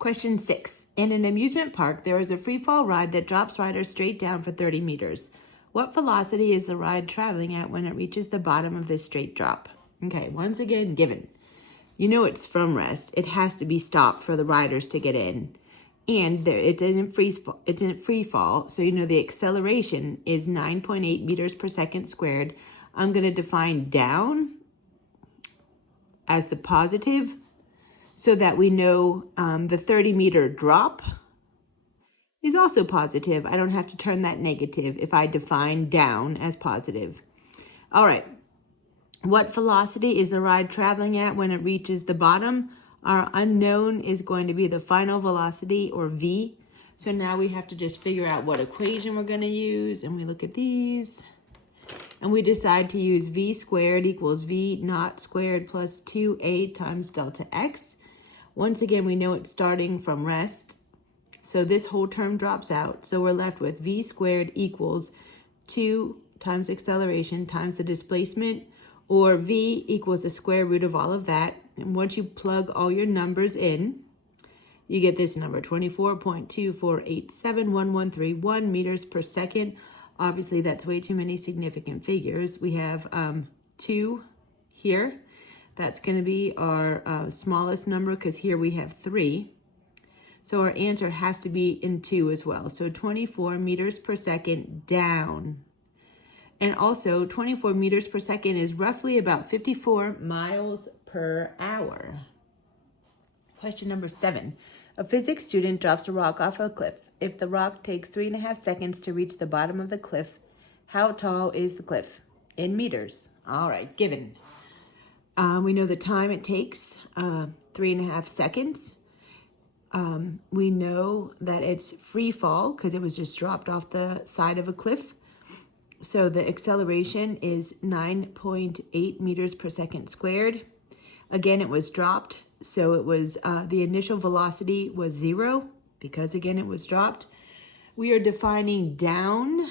Question 6. In an amusement park, there is a free fall ride that drops riders straight down for 30 meters. What velocity is the ride traveling at when it reaches the bottom of this straight drop? Okay, once again, given. You know it's from rest. It has to be stopped for the riders to get in. And it didn't free fall, so you know the acceleration is 9.8 meters per second squared. I'm going to define down as the positive so that we know the 30-meter drop is also positive. I don't have to turn that negative if I define down as positive. All right. What velocity is the ride traveling at when it reaches the bottom? Our unknown is going to be the final velocity, or v. So now we have to just figure out what equation we're going to use. And we look at these. And we decide to use v squared equals v naught squared plus 2a times delta x. Once again, we know it's starting from rest. So this whole term drops out. So we're left with v squared equals 2 times acceleration times the displacement, or v equals the square root of all of that. And once you plug all your numbers in, you get this number, 24.2487131 meters per second. Obviously, that's way too many significant figures. We have 2 here. That's going to be our smallest number because here we have 3. So our answer has to be in 2 as well. So 24 meters per second down. And also 24 meters per second is roughly about 54 miles per hour. Question number 7. A physics student drops a rock off a cliff. If the rock takes 3.5 seconds to reach the bottom of the cliff, how tall is the cliff? In meters. All right, given. We know the time it takes, 3.5 seconds. We know that it's free fall because it was just dropped off the side of a cliff. So the acceleration is 9.8 meters per second squared. Again, it was dropped. So it was, the initial velocity was 0 because again, it was dropped. We are defining down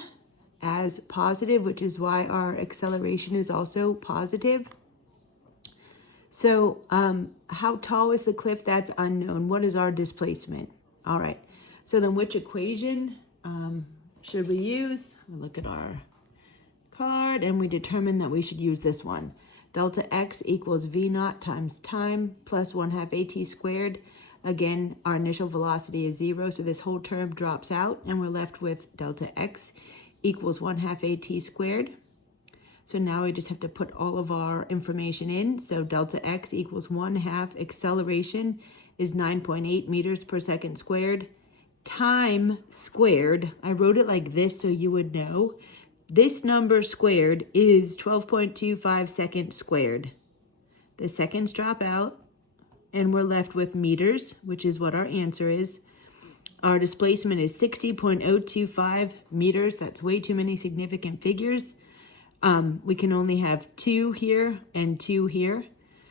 as positive, which is why our acceleration is also positive. So how tall is the cliff? That's unknown. What is our displacement? All right. So then which equation should we use? We'll look at our card and we determine that we should use this one. Delta x equals v naught times time plus 1/2 at squared. Again, our initial velocity is 0, so this whole term drops out and we're left with delta x equals 1/2 at squared. So now we just have to put all of our information in. So delta x equals 1/2 acceleration is 9.8 meters per second squared. Time squared, I wrote it like this so you would know. This number squared is 12.25 seconds squared. The seconds drop out and we're left with meters, which is what our answer is. Our displacement is 60.025 meters. That's way too many significant figures. We can only have 2 here and 2 here.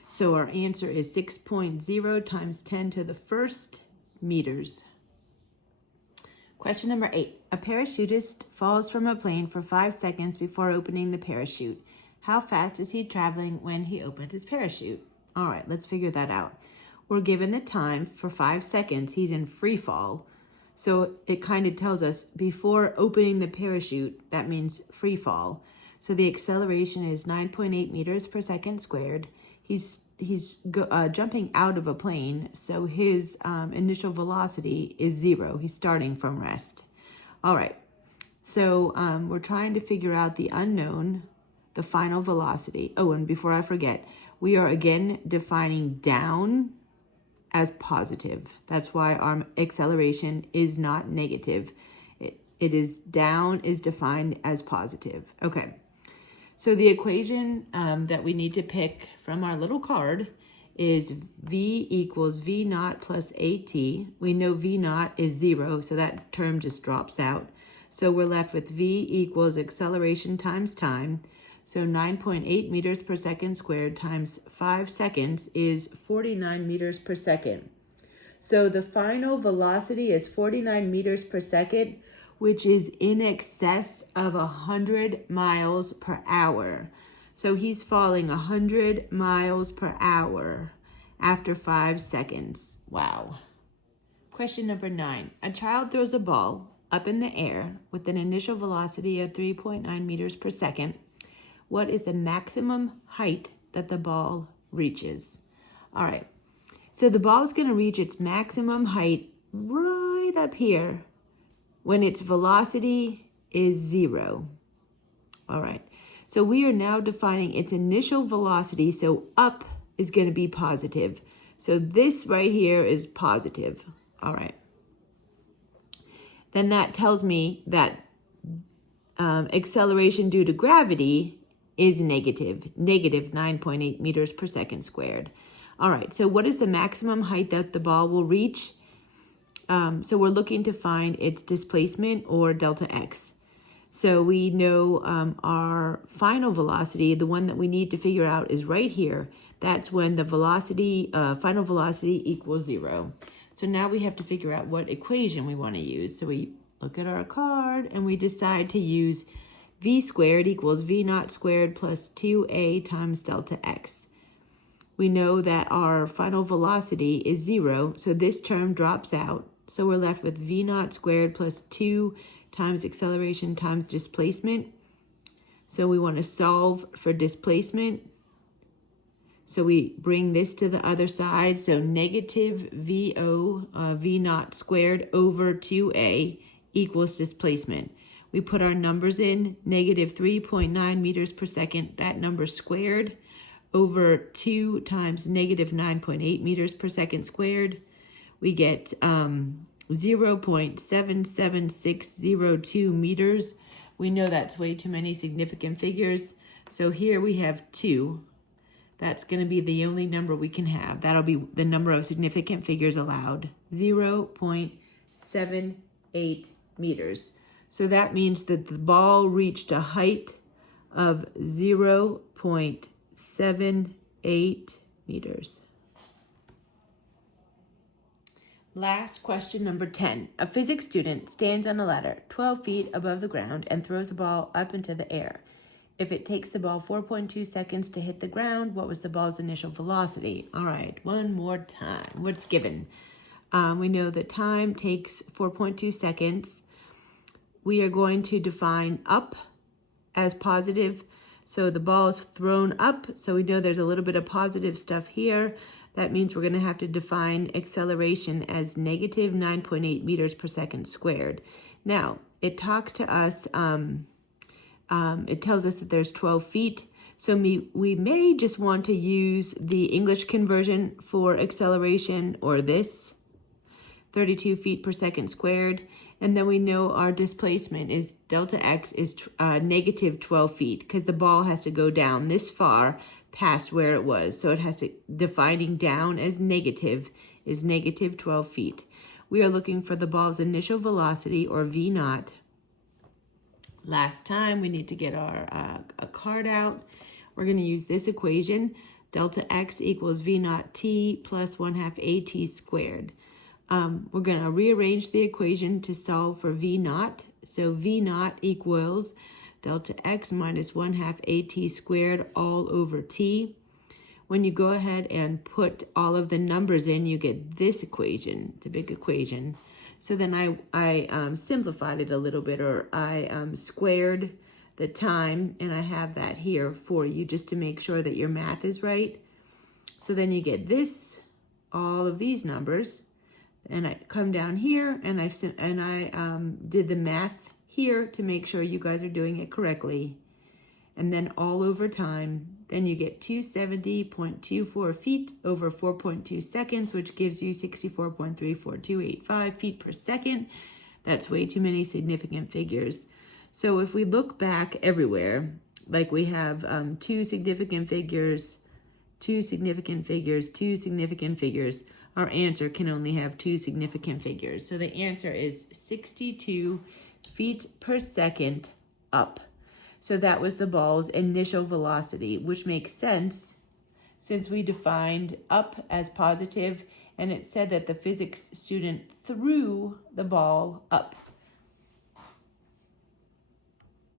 So our answer is 6.0 times 10 to the first meters. Question number 8. A parachutist falls from a plane for 5 seconds before opening the parachute. How fast is he traveling when he opened his parachute? All right, let's figure that out. We're given the time for 5 seconds. He's in free fall. So it kind of tells us before opening the parachute, that means free fall. So the acceleration is 9.8 meters per second squared. He's jumping out of a plane, so his initial velocity is 0. He's starting from rest. All right, so we're trying to figure out the unknown, the final velocity. Oh, and before I forget, we are again defining down as positive. That's why our acceleration is not negative. It is down is defined as positive. Okay. So the equation that we need to pick from our little card is v equals v naught plus at. We know v naught is 0, so that term just drops out. So we're left with v equals acceleration times time. So 9.8 meters per second squared times 5 seconds is 49 meters per second. So the final velocity is 49 meters per second, which is in excess of 100 miles per hour. So he's falling 100 miles per hour after 5 seconds. Wow. Question number 9. A child throws a ball up in the air with an initial velocity of 3.9 meters per second. What is the maximum height that the ball reaches? All right, so the ball is going to reach its maximum height right up here when its velocity is 0. All right, so we are now defining its initial velocity, so up is going to be positive. So this right here is positive. All right. Then that tells me that acceleration due to gravity is negative 9.8 meters per second squared. All right, so what is the maximum height that the ball will reach? So we're looking to find its displacement, or delta x. So we know our final velocity, the one that we need to figure out, is right here. That's when the velocity, final velocity equals 0. So now we have to figure out what equation we want to use. So we look at our card and we decide to use v squared equals v naught squared plus 2a times delta x. We know that our final velocity is 0, so this term drops out. So we're left with v naught squared plus 2 times acceleration times displacement. So we want to solve for displacement. So we bring this to the other side. So negative v naught squared over 2a equals displacement. We put our numbers in, negative 3.9 meters per second, that number squared, over 2 times negative 9.8 meters per second squared. We get 0.77602 meters. We know that's way too many significant figures. So here we have 2. That's going to be the only number we can have. That'll be the number of significant figures allowed, 0.78 meters. So that means that the ball reached a height of 0.78 meters. Last question, number 10. A physics student stands on a ladder 12 feet above the ground and throws a ball up into the air. If it takes the ball 4.2 seconds to hit the ground, what was the ball's initial velocity? All right, one more time. What's given? We know that time takes 4.2 seconds. We are going to define up as positive. So the ball is thrown up. So we know there's a little bit of positive stuff here. That means we're going to have to define acceleration as negative 9.8 meters per second squared. Now, it talks to us, it tells us that there's 12 feet. So we may just want to use the English conversion for acceleration, or this, 32 feet per second squared. And then we know our displacement is delta x is negative 12 feet, because the ball has to go down this far past where it was. So it has to, defining down as negative, is negative 12 feet. We are looking for the ball's initial velocity, or v naught. Last time, we need to get our a card out. We're going to use this equation, delta x equals v naught t plus 1/2 at squared. We're going to rearrange the equation to solve for v naught. So v naught equals delta x minus 1/2 at squared all over t. When you go ahead and put all of the numbers in, you get this equation. It's a big equation. So then I simplified it a little bit, or I squared the time, and I have that here for you just to make sure that your math is right. So then you get this, all of these numbers, and I come down here and I did the math here to make sure you guys are doing it correctly. And then all over time, then you get 270.24 feet over 4.2 seconds, which gives you 64.34285 feet per second. That's way too many significant figures. So if we look back everywhere, like we have 2 significant figures, 2 significant figures, 2 significant figures, our answer can only have 2 significant figures. So the answer is 62 feet per second up. So that was the ball's initial velocity, which makes sense since we defined up as positive, and it said that the physics student threw the ball up.